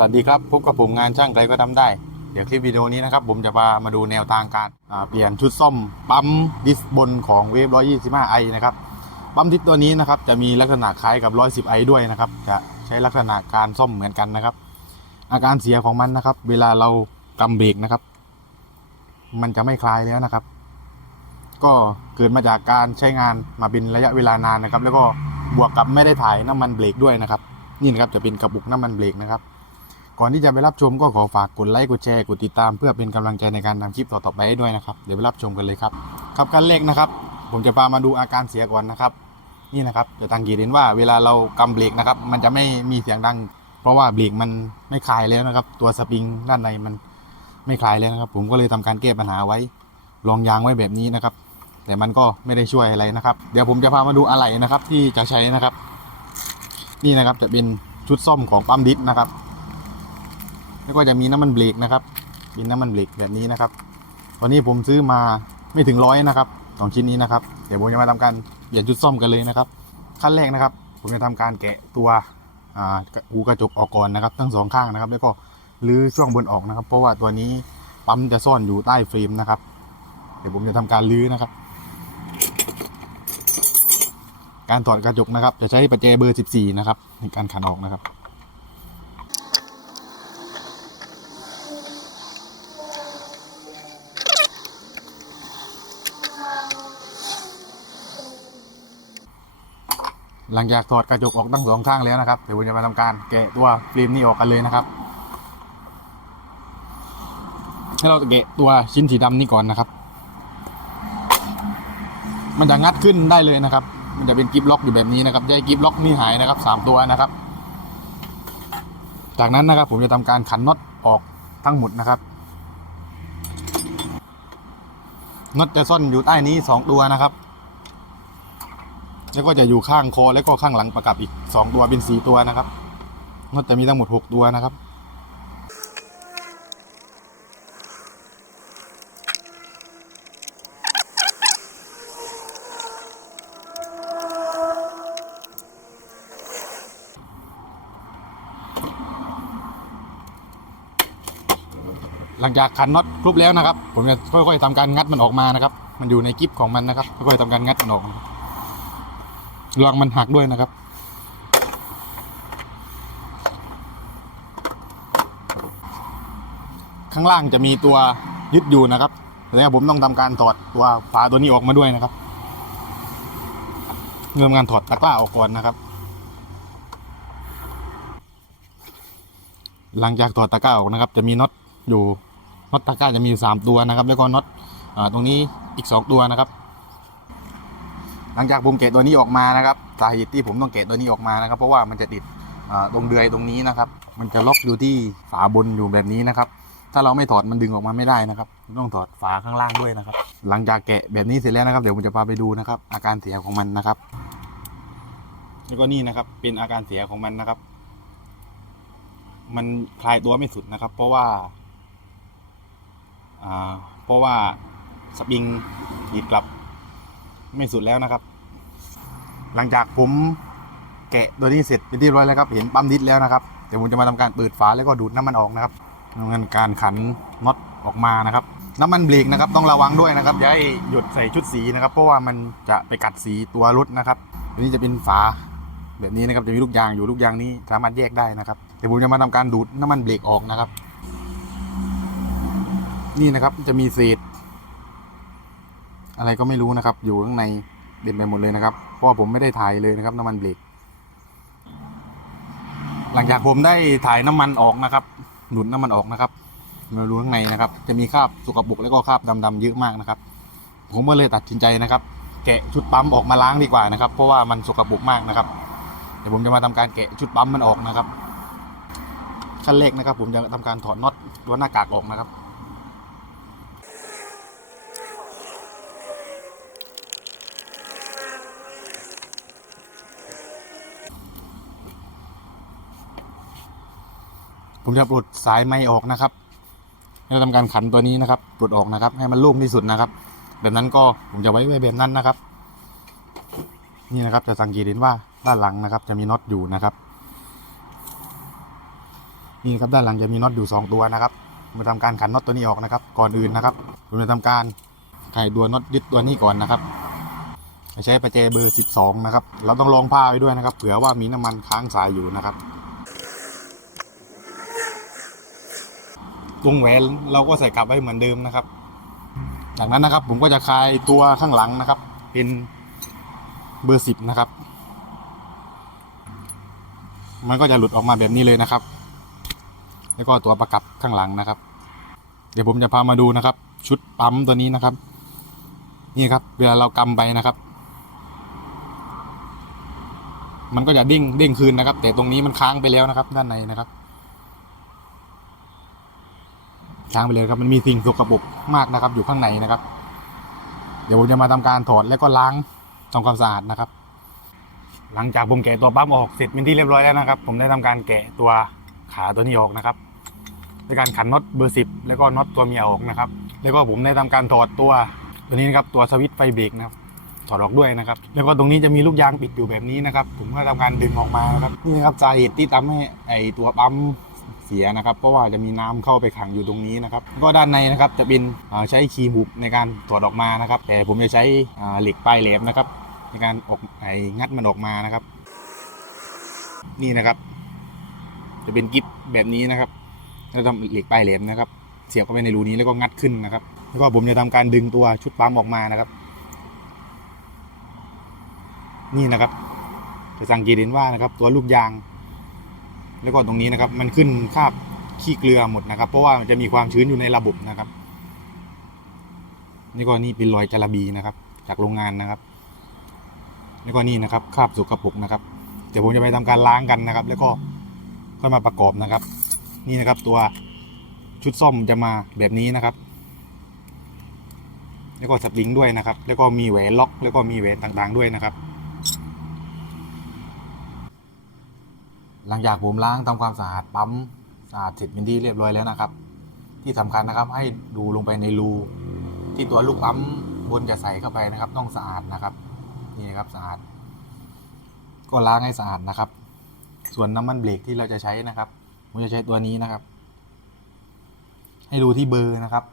วัสดีครับพบกับผมงานช่างใครก็ทำได้ เดี๋ยวคลิปวิดีโอนี้นะครับ ผมจะพามาดูแนวทางการเปลี่ยนชุดซ่อมปั๊มดิสบนของเวฟ125 i นะครับปั๊มดิสตัวนี้นะครับจะมีลักษณะคล้ายกับ110 i ด้วยนะครับ จะใช้ลักษณะการซ่อมเหมือนกันนะครับ อาการเสียของมันนะครับ เวลาเรากำเบรกนะครับ มันจะไม่คลายแล้วนะครับ ก็เกิดมาจากการใช้งานมาเป็นระยะเวลานานนะครับ แล้วก็บวกกับไม่ได้ถ่ายน้ำมันเบรกด้วยนะครับ นี่นะครับจะเป็นกระปุกน้ำมันเบรกนะครับ ก่อนที่จะไปรับชมก็ขอฝากกดไลค์กดแชร์กดติดตามเพื่อเป็นกำลังใจในการทำคลิปต่อๆไปให้ด้วยนะครับเดี๋ยวไปรับชมกันเลยครับครับขั้นแรกนะครับ ผมจะพามาดูอาการเสียก่อนนะครับนี่นะครับจะสังเกตเห็นว่าเวลาเรากำเบรกนะครับ มันจะไม่มีเสียงดัง เพราะว่าเบรกมันไม่คลายแล้วนะครับ ตัวสปริงด้านในมันไม่คลายแล้วนะครับ ผมก็เลยทำการแก้ปัญหาไว้ลองยางไว้แบบนี้นะครับ แต่มันก็ไม่ได้ช่วยอะไรนะครับ เดี๋ยวผมจะพามาดูอะไหล่นะครับ ที่จะใช้นะครับ นี่นะครับจะเป็นชุดซ่อมของปั๊มดิสนะครับ แล้วก็จะมีน้ำมันเบรกนะครับเป็นน้ำมันเบรกแบบนี้นะครับ วันนี้ผมซื้อมาไม่ถึงร้อยนะครับสองชิ้นนี้นะครับ เดี๋ยวผมจะมาทำการเปลี่ยนชุดซ่อมกันเลยนะครับ ขั้นแรกนะครับ ผมจะทำการแกะตัวหูกระจกออกก่อนนะครับ ทั้งสองข้างนะครับ แล้วก็รื้อช่วงบนออกนะครับ เพราะว่าตัวนี้ปั๊มจะซ่อนอยู่ใต้เฟรมนะครับ เดี๋ยวผมจะทำการรื้อนะครับ การถอดกระจกนะครับ จะใช้ประแจเบอร์ 14 นะครับในการขันออกนะครับ หลังจากถอดกระจกออกทั้งสองข้างแล้วนะครับเดี๋ยวผมจะมาทำการแกะตัวฟิล์มนี้ออกกันเลยนะครับ ให้เราแกะตัวชิ้นสีดำนี้ก่อนนะครับ มันจะงัดขึ้นได้เลยนะครับ มันจะเป็นกิฟล็อกอยู่แบบนี้นะครับจะให้กิฟล็อกนี่หายนะครับสามตัวนะครับ จากนั้นนะครับผมจะทำการขันน็อตออกทั้งหมดนะครับน็อตจะซ่อนอยู่ใต้นี้สองตัวนะครับ แล้วก็จะอยู่ข้างคอแล้วก็ข้างหลังประกับอีกสองตัวเป็นสี่ตัวนะครับน็อตจะมีทั้งหมดหกตัวนะครับหลังจากขันน็อตครบแล้วนะครับ ผมจะค่อยๆทำการงัดมันออกมานะครับ มันอยู่ในกิฟของมันนะครับ ค่อยๆทำการงัดมันออก รังมันหักด้วยนะครับ ข้างล่างจะมีตัวยึดอยู่นะครับแล้วผมต้องทำการถอดตัวฝาตัวนี้ออกมาด้วยนะครับเริ่มการถอดตะกร้าออกก่อนนะครับ หลังจากถอดตะกร้าออกนะครับ จะมีน็อตอยู่น็อตตะกร้าจะมีสามตัวนะครับ แล้วก็น็อตตรงนี้อีกสองตัวนะครับ หลังจากผมแกะตัวนี้ออกมานะครับสาเหตุที่ผมต้องแกะตัวนี้ออกมานะครับ เพราะว่ามันจะติดตรงเดือยตรงนี้นะครับ มันจะล็อกอยู่ที่ฝาบนอยู่แบบนี้นะครับ ถ้าเราไม่ถอดมันดึงออกมาไม่ได้นะครับ ต้องถอดฝาข้างล่างด้วยนะครับ หลังจากแกะแบบนี้เสร็จแล้วนะครับ เดี๋ยวผมจะพาไปดูนะครับ อาการเสียของมันนะครับ แล้วก็นี่นะครับ เป็นอาการเสียของมันนะครับ มันคลายตัวไม่สุดนะครับ เพราะว่าอ่าเพราะว่าสปริงดีดกลับ ไม่สุดแล้วนะครับ หลังจากผมแกะตัวนี้เสร็จเป็นที่เรียบร้อยแล้วครับ เห็นปั๊มดิสแล้วนะครับเดี๋ยวผมจะมาทำการเปิดฝาแล้วก็ดูดน้ำมันออกนะครับทำงานการขันน็อตออกมานะครับ น้ำมันเบรกนะครับต้องระวังด้วยนะครับอย่าให้หยดใส่ชุดสีนะครับ เพราะว่ามันจะไปกัดสีตัวรถนะครับตัวนี้จะเป็นฝาแบบนี้นะครับจะมีลูกยางอยู่ลูกยางนี้สามารถแยกได้นะครับเดี๋ยวผมจะมาทำการดูดน้ำมันเบรกออกนะครับ นี่นะครับจะมีเศษ อะไรก็ไม่รู้นะครับ อยู่ข้างในเด็นไปหมดเลยนะครับ เพราะว่าผมไม่ได้ถ่ายเลยนะครับ น้ำมันเบรกหลังจากผมได้ถ่ายน้ำมันออกนะครับดูดน้ำมันออกนะครับมาดูข้างในนะครับ จะมีคราบสกปรกแล้วก็คราบดำๆเยอะมากนะครับ ผมก็เลยตัดสินใจนะครับ แกะชุดปั๊มออกมาล้างดีกว่านะครับ เพราะว่ามันสกปรกมากนะครับเดี๋ยวผมจะมาทำการแกะชุดปั๊มมันออกนะครับขั้นแรกนะครับ ผมจะทำการถอดน็อตตัวหน้ากากออกนะครับ ผมจะปลดสายไม้ออกนะครับแล้ทำการขันตัวนี้นะครับปลดออกนะครับ ให้มันโล่งที่สุดนะครับ แบบนั้นก็ผมจะไว้ไว้แบบนั้นนะครับ นี่นะครับจะสังเกตเห็นว่าด้านหลังนะครับ จะมีน็อตอยู่นะครับ นี่ครับด้านหลังจะมีน็อตอยู่ 2 ตัวนะครับผมจะทำการขันน็อตตัวนี้ออกนะครับ ก่อนอื่นนะครับผมจะทำการไขตัวน็อตยึดตัวนี้ก่อนนะครับใช้ประแจเบอร์ 12 นะครับ เราต้องลองผ้าไว้ด้วยนะครับ เผื่อว่ามีน้ำมันค้างสายอยู่นะครับ วงแหวนเราก็ใส่กลับไว้เหมือนเดิมนะครับ จากนั้นนะครับ ผมก็จะคลายตัวข้างหลังนะครับ เป็นเบอร์10นะครับ มันก็จะหลุดออกมาแบบนี้เลยนะครับ แล้วก็ตัวประกับข้างหลังนะครับ เดี๋ยวผมจะพามาดูนะครับ ชุดปั๊มตัวนี้นะครับ นี่ครับ เวลาเรากำไปนะครับ มันก็จะเด้งเด้งคืนนะครับ แต่ตรงนี้มันค้างไปแล้วนะครับ ด้านในนะครับ ค้างไปเลยครับมันมีสิ่งสกปรกมากนะครับ อยู่ข้างในนะครับ เดี๋ยวผมจะมาทำการถอดแล้วก็ล้างทำความสะอาดนะครับ หลังจากผมแกะตัวปั๊มออกเสร็จเป็นที่เรียบร้อยแล้วนะครับ ผมได้ทำการแกะตัวขาตัวนี้ออกนะครับด้วยการขันน็อตเบอร์สิบแล้วก็น็อตตัวเมียออกนะครับ แล้วก็ผมได้ทำการถอดตัวตัวนี้นะครับตัวสวิตช์ไฟเบรกนะครับถอดออกด้วยนะครับ แล้วก็ตรงนี้จะมีลูกยางปิดอยู่แบบนี้นะครับ ผมก็ทำการดึงออกมานะครับนี่นะครับสาเหตุที่ทำให้ไอตัวปั๊ม เสียนะครับ เพราะว่าจะมีน้ำเข้าไปขังอยู่ตรงนี้นะครับ ก็ด้านในนะครับจะเป็นใช้คีย์บุกในการถอดออกมานะครับ แต่ผมจะใช้เหล็กปลายแหลมนะครับ ในการออกไองัดมันออกมานะครับ นี่นะครับ จะเป็นกิฟแบบนี้นะครับแล้วทำเหล็กปลายแหลมนะครับ เสียบเข้าไปในรูนี้แล้วก็งัดขึ้นนะครับแล้วก็ผมจะทำการดึงตัวชุดปั๊มออกมานะครับ นี่นะครับจะสังเกตเห็นว่านะครับ ตัวลูกยาง แล้วก็ตรงนี้นะครับ มันขึ้นคราบขี้เกลือหมดนะครับ เพราะว่ามันจะมีความชื้นอยู่ในระบบนะครับ นี่ก็นี่เป็นรอยจาระบีนะครับ จากโรงงานนะครับแล้วก็นี่นะครับคราบสกปรกนะครับ เดี๋ยวผมจะไปทำการล้างกันนะครับ แล้วก็ค่อยมาประกอบนะครับ นี่นะครับตัวชุดซ่อมจะมาแบบนี้นะครับ แล้วก็สปริงด้วยนะครับ แล้วก็มีแหวนล็อก แล้วก็มีแหวนต่างๆด้วยนะครับ หลังจากผมล้างทำความสะอาดปั๊มสะอาดเสร็จเป็นที่เรียบร้อยแล้วนะครับ ที่สำคัญนะครับให้ดูลงไปในรูที่ตัวลูกปั๊มบนจะใส่เข้าไปนะครับ ต้องสะอาดนะครับ นี่นะครับสะอาด ก็ล้างให้สะอาดนะครับ ส่วนน้ำมันเบรกที่เราจะใช้นะครับผมจะใช้ตัวนี้นะครับ ให้ดูที่เบอร์นะครับ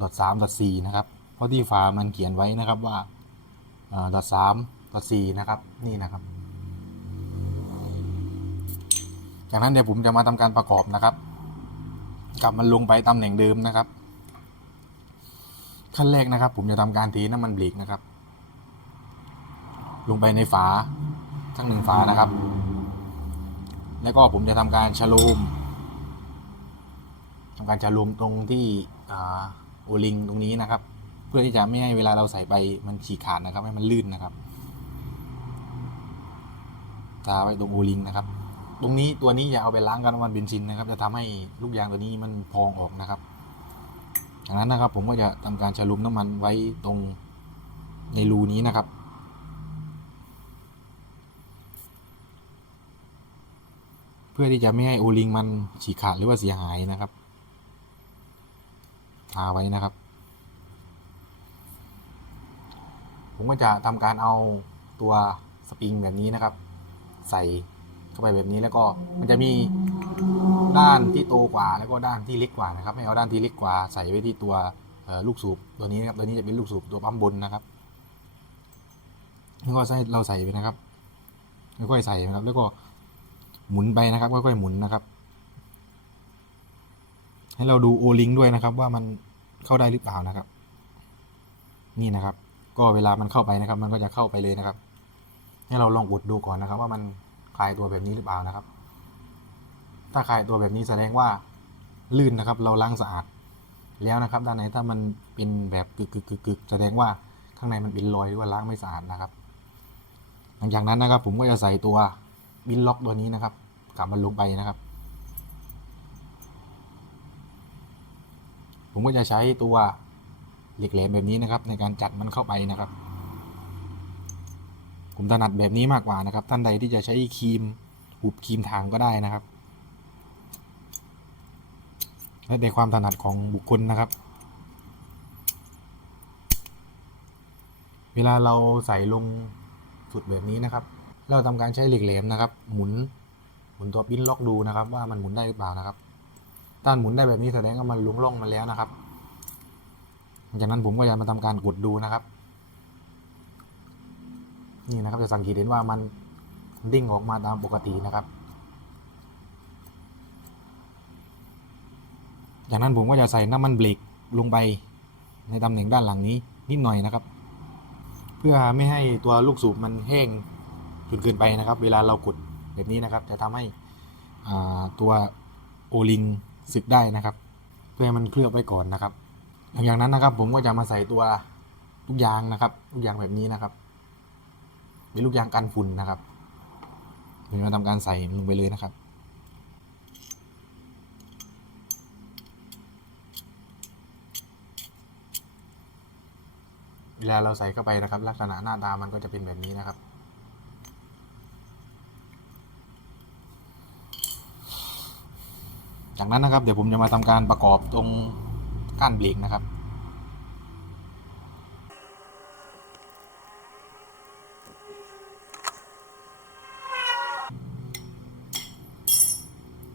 ดอทสามดอทสี่นะครับเพราะที่ฝามันเขียนไว้นะครับว่าดอทสามดอทสี่นะครับ นี่นะครับ จากนั้นเดี๋ยวผมจะมาทำการประกอบนะครับ กลับมันลงไปตำแหน่งเดิมนะครับ ขั้นแรกนะครับ ผมจะทำการเทน้ำมันเบรกนะครับ ลงไปในฝาทั้งหนึ่งฝานะครับ แล้วก็ผมจะทำการชะโลมทำการชะโลมตรงที่อโอลิงตรงนี้นะครับ เพื่อที่จะไม่ให้เวลาเราใส่ไปมันฉีกขาดนะครับ ให้มันลื่นนะครับตาไว้ตรงโอลิงนะครับ ตรงนี้ตัวนี้อย่าเอาไปล้างกับน้ำมันเบนซินนะครับ จะทำให้ลูกยางตัวนี้มันพองออกนะครับจากนั้นนะครับ ผมก็จะทำการฉลุมน้ำมันไว้ตรงในรูนี้นะครับ เพื่อที่จะไม่ให้โอลิงมันฉีกขาดหรือว่าเสียหายนะครับทาไว้นะครับ ผมก็จะทำการเอาตัวสปริงแบบนี้นะครับ ใส่ เข้าไปแบบนี้แล้วก็มันจะมีด้านที่โตกว่าแล้วก็ด้านที่เล็กกว่านะครับให้เอาด้านที่เล็กกว่าใส่ไว้ที่ตัวลูกสูบตัวนี้นะครับตัวนี้จะเป็นลูกสูบตัวปั๊มบนนะครับแล้วก็ใส่เราใส่ไปนะครับค่อยๆใส่นะครับ แล้วก็หมุนไปนะครับค่อยๆหมุนนะครับ ให้เราดูโอลิงด้วยนะครับ ว่ามันเข้าได้หรือเปล่านะครับ นี่นะครับ ก็เวลามันเข้าไปนะครับ มันก็จะเข้าไปเลยนะครับ ให้เราลองอุดดูก่อนนะครับ ว่ามัน คลายตัวแบบนี้หรือเปล่านะครับ ถ้าคลายตัวแบบนี้แสดงว่าลื่นนะครับ เราล้างสะอาดแล้วนะครับ ด้านในถ้ามันเป็นแบบกึกกึกกึกกึกแสดงว่าข้างในมันเป็นรอยหรือว่าล้างไม่สะอาดนะครับ หลังจากนั้นนะครับ ผมก็จะใส่ตัวบินล็อกตัวนี้นะครับกลับมันลงไปนะครับ ผมก็จะใช้ตัวเหล็กแหลมแบบนี้นะครับ ในการจัดมันเข้าไปนะครับ ผมถนัดแบบนี้มากกว่านะครับ ท่านใดที่จะใช้ครีมหุบครีมทางก็ได้นะครับ และในความถนัดของบุคคลนะครับ เวลาเราใส่ลงสุดแบบนี้นะครับ เราทำการใช้เหล็กแหลมนะครับ หมุนหมุนตัวปิ้นล็อกดูนะครับ ว่ามันหมุนได้หรือเปล่านะครับถ้าหมุนได้แบบนี้แสดงว่ามันลุงล่องมาแล้วนะครับ จากนั้นผมก็จะมาทำการกดดูนะครับ นี่นะครับจะสังเกตเห็นว่ามันดิ้งออกมาตามปกตินะครับ จากนั้นผมก็จะใส่น้ำมันเบรกลงไปในตำแหน่งด้านหลังนี้นิดหน่อยนะครับ เพื่อไม่ให้ตัวลูกสูบมันแห้งจนเกินไปนะครับ เวลาเรากดแบบนี้นะครับ จะทำให้ตัวโอลิงสึกได้นะครับ เพื่อให้มันเคลือบไว้ก่อนนะครับหลังจากนั้นนะครับผมก็จะมาใส่ตัวลูกยางนะครับลูกยางแบบนี้นะครับ เป็นลูกยางกันฝุ่นนะครับผมจะทำการใส่ลงไปเลยนะครับเวลาเราใส่เข้าไปนะครับ ลักษณะหน้าตามันก็จะเป็นแบบนี้นะครับ จากนั้นนะครับ เดี๋ยวผมจะมาทำการประกอบตรงก้านเบรกนะครับ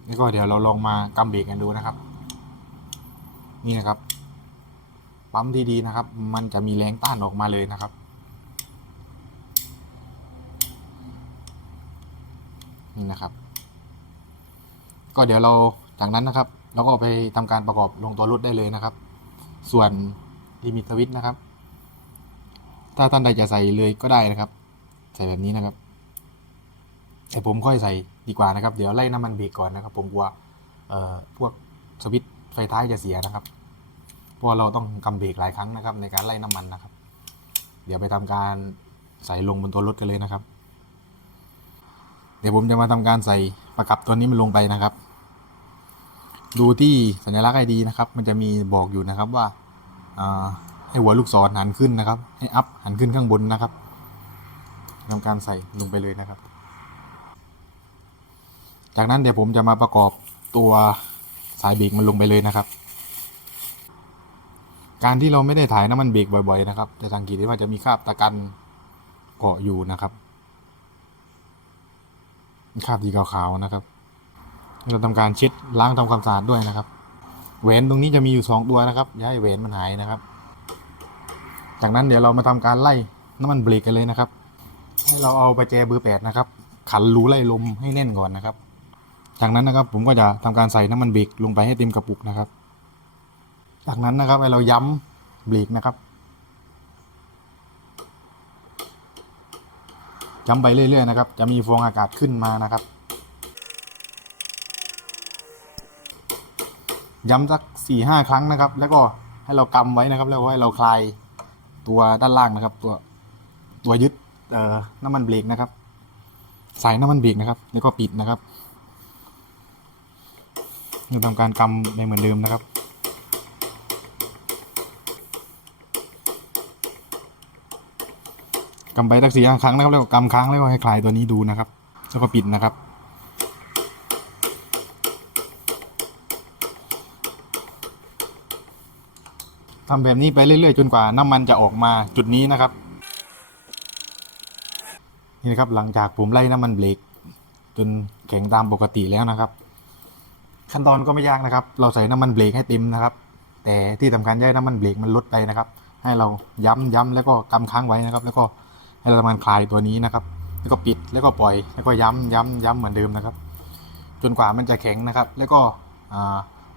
นี่ก็เดี๋ยวเราลองมากำเบรกกันดูนะครับ นี่นะครับ ปั๊มที่ดีนะครับ มันจะมีแรงต้านออกมาเลยนะครับ นี่นะครับ ก็เดี๋ยวเราจากนั้นนะครับเราก็ไปทำการประกอบลงตัวรถได้เลยนะครับ ส่วนลิมิตสวิตช์นะครับ ถ้าท่านใดจะใส่เลยก็ได้นะครับ ใส่แบบนี้นะครับ แต่ผมค่อยใส่ดีกว่านะครับ เดี๋ยวไล่น้ำมันเบรกก่อนนะครับ ผมกลัวเอ่อพวกสวิตช์ไฟท้ายจะเสียนะครับ เพราะเราต้องกำเบรกหลายครั้งนะครับ ในการไล่น้ำมันนะครับ เดี๋ยวไปทำการใส่ลงบนตัวรถกันเลยนะครับ เดี๋ยวผมจะมาทำการใส่ประกับตัวนี้มันลงไปนะครับ ดูที่สัญลักษณ์ไอดีนะครับ มันจะมีบอกอยู่นะครับว่าอ่าให้หัวลูกศรหันขึ้นนะครับ ให้อัพหันขึ้นข้างบนนะครับทำการใส่ลงไปเลยนะครับ จากนั้นเดี๋ยวผมจะมาประกอบตัวสายเบรกมันลงไปเลยนะครับ การที่เราไม่ได้ถ่ายน้ำมันเบรกบ่อยๆนะครับ จะสังเกตได้ว่าจะมีคราบตะกันเกาะอยู่นะครับคราบสีขาวๆนะครับ เราทำการเช็ดล้างทำความสะอาดด้วยนะครับแหวนตรงนี้จะมีอยู่สองตัวนะครับอย่าให้แหวนมันหายนะครับ จากนั้นเดี๋ยวเรามาทำการไล่น้ำมันเบรกกันเลยนะครับ ให้เราเอาประแจเบอร์แปดนะครับ ขันรูไล่ลมให้แน่นก่อนนะครับ จากนั้นนะครับผมก็จะทำการใส่น้ำมันเบรกลงไปให้เต็มกระปุกนะครับ จากนั้นนะครับให้เราย้ำเบรกนะครับย้ำไปเรื่อยๆนะครับ จะมีฟองอากาศขึ้นมานะครับ ย้ำสักสี่ห้าครั้งนะครับ แล้วก็ให้เรากำไว้นะครับ แล้วก็ให้เราคลายตัวด้านล่างนะครับ ตัวตัวยึดน้ำมันเบรกนะครับ ใส่น้ำมันเบรกนะครับ แล้วก็ปิดนะครับ เราทำการกำในเหมือนเดิมนะครับ กำไปตักสี่ห้าครั้งนะครับแล้วก็กำค้างแล้วก็ให้คลายตัวนี้ดูนะครับ แล้วก็ปิดนะครับทำแบบนี้ไปเรื่อยๆจนกว่าน้ำมันจะออกมาจุดนี้นะครับ นี่นะครับหลังจากผมไล่น้ำมันเบรกจนแข็งตามปกติแล้วนะครับ ขั้นตอนก็ไม่ยากนะครับ เราใส่น้ำมันเบรกให้เต็มนะครับ แต่ที่สำคัญอย่าให้น้ำมันเบรกมันลดไปนะครับ ให้เราย้ำย้ำแล้วก็กำค้างไว้นะครับ แล้วก็ให้เราทำการคลายตัวนี้นะครับ แล้วก็ปิดแล้วก็ปล่อย แล้วก็ย้ำย้ำย้ำเหมือนเดิมนะครับ จนกว่ามันจะแข็งนะครับ แล้วก็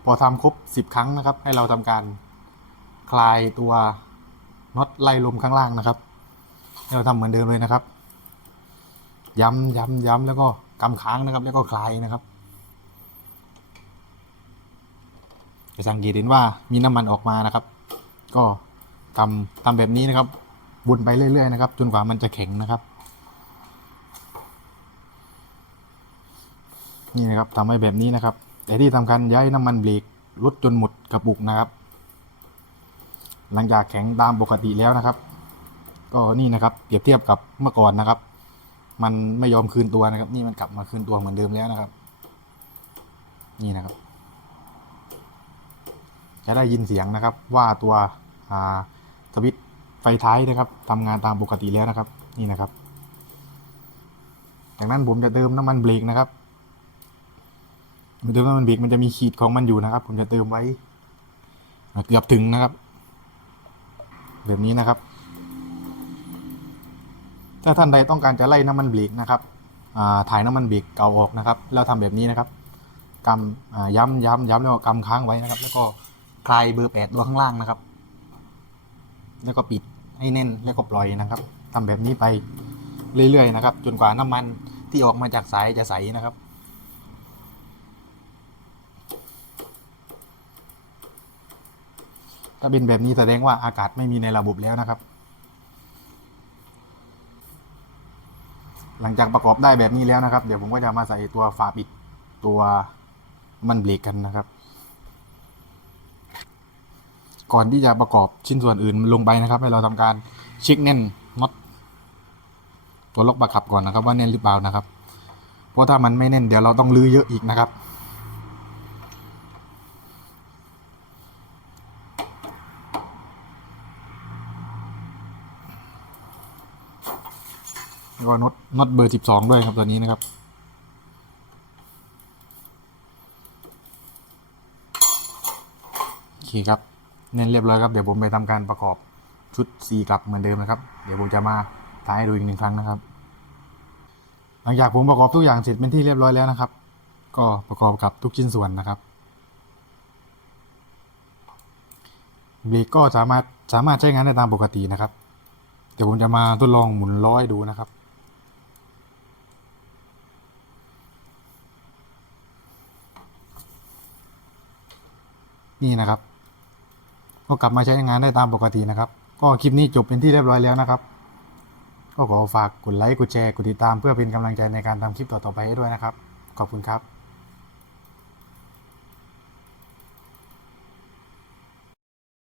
พอทำครบสิบครั้งนะครับ ให้เราทำการคลายตัวน็อตไล่ลมข้างล่างนะครับให้เราทำเหมือนเดิมเลยนะครับ ย้ำย้ำย้ำแล้วก็กำค้างนะครับ แล้วก็คลายนะครับ จะสังเกตเห็นว่ามีน้ำมันออกมานะครับ ก็ทำทำแบบนี้นะครับวนไปเรื่อยๆนะครับ จนกว่ามันจะแข็งนะครับ นี่นะครับทำให้แบบนี้นะครับ แต่ที่สำคัญย้ายน้ำมันเบรกลดจนหมดกระปุกนะครับ หลังจากแข็งตามปกติแล้วนะครับ ก็นี่นะครับเปรียบเทียบกับเมื่อก่อนนะครับ มันไม่ยอมคืนตัวนะครับ นี่มันกลับมาคืนตัวเหมือนเดิมแล้วนะครับ นี่นะครับ จะได้ยินเสียงนะครับ ว่าตัวสวิตไฟท้ายนะครับทำงานตามปกติแล้วนะครับ นี่นะครับ จากนั้นผมจะเติมน้ำมันเบรกนะครับเดิมน้ำมันเบรกมันจะมีขีดของมันอยู่นะครับ ผมจะเติมไว้เกือบถึงนะครับแบบนี้นะครับ ถ้าท่านใดต้องการจะไล่น้ำมันเบรกนะครับถ่ายน้ำมันเบรกเก่าออกนะครับ แล้วทำแบบนี้นะครับกำย้ำย้ำย้ำแล้วก็กำค้างไว้นะครับ แล้วก็ คลายเบอร์แปดตัวข้างล่างนะครับ แล้วก็ปิดให้แน่นแล้วก็ปล่อยนะครับทำแบบนี้ไปเรื่อยๆนะครับ จนกว่าน้ำมันที่ออกมาจากสายจะใสนะครับถ้าเป็นแบบนี้แสดงว่าอากาศไม่มีในระบบแล้วนะครับ หลังจากประกอบได้แบบนี้แล้วนะครับ เดี๋ยวผมก็จะมาใส่ตัวฝาปิดตัวมันเบรกกันนะครับ ก่อนที่จะประกอบชิ้นส่วนอื่นลงไปนะครับ ให้เราทำการเช็คแน่นน็อตตัวล็อกประคับก่อนนะครับ ว่าแน่นหรือเปล่านะครับ เพราะถ้ามันไม่แน่นเดี๋ยวเราต้องลื้อเยอะอีกนะครับแล้วก็น็อตน็อตเบอร์สิบสองด้วยครับตัวนี้นะครับโอเคครับ เน้นเรียบร้อยครับ เดี๋ยวผมไปทำการประกอบชุดสีกลับเหมือนเดิมนะครับ เดี๋ยวผมจะมาถ่ายให้ดูอีกหนึ่งครั้งนะครับ หลังจากผมประกอบทุกอย่างเสร็จเป็นที่เรียบร้อยแล้วนะครับ ก็ประกอบกับทุกชิ้นส่วนนะครับเบรกก็สามารถสามารถใช้งานได้ตามปกตินะครับ เดี๋ยวผมจะมาทดลองหมุนล้อให้ดูนะครับนี่นะครับ ก็กลับมาใช้งานได้ตามปกตินะครับ ก็คลิปนี้จบเป็นที่เรียบร้อยแล้วนะครับ ก็ขอฝากกดไลค์กดแชร์กดติดตามเพื่อเป็นกำลังใจในการทำคลิปต่อๆไปให้ด้วยนะครับ ขอบคุณครับ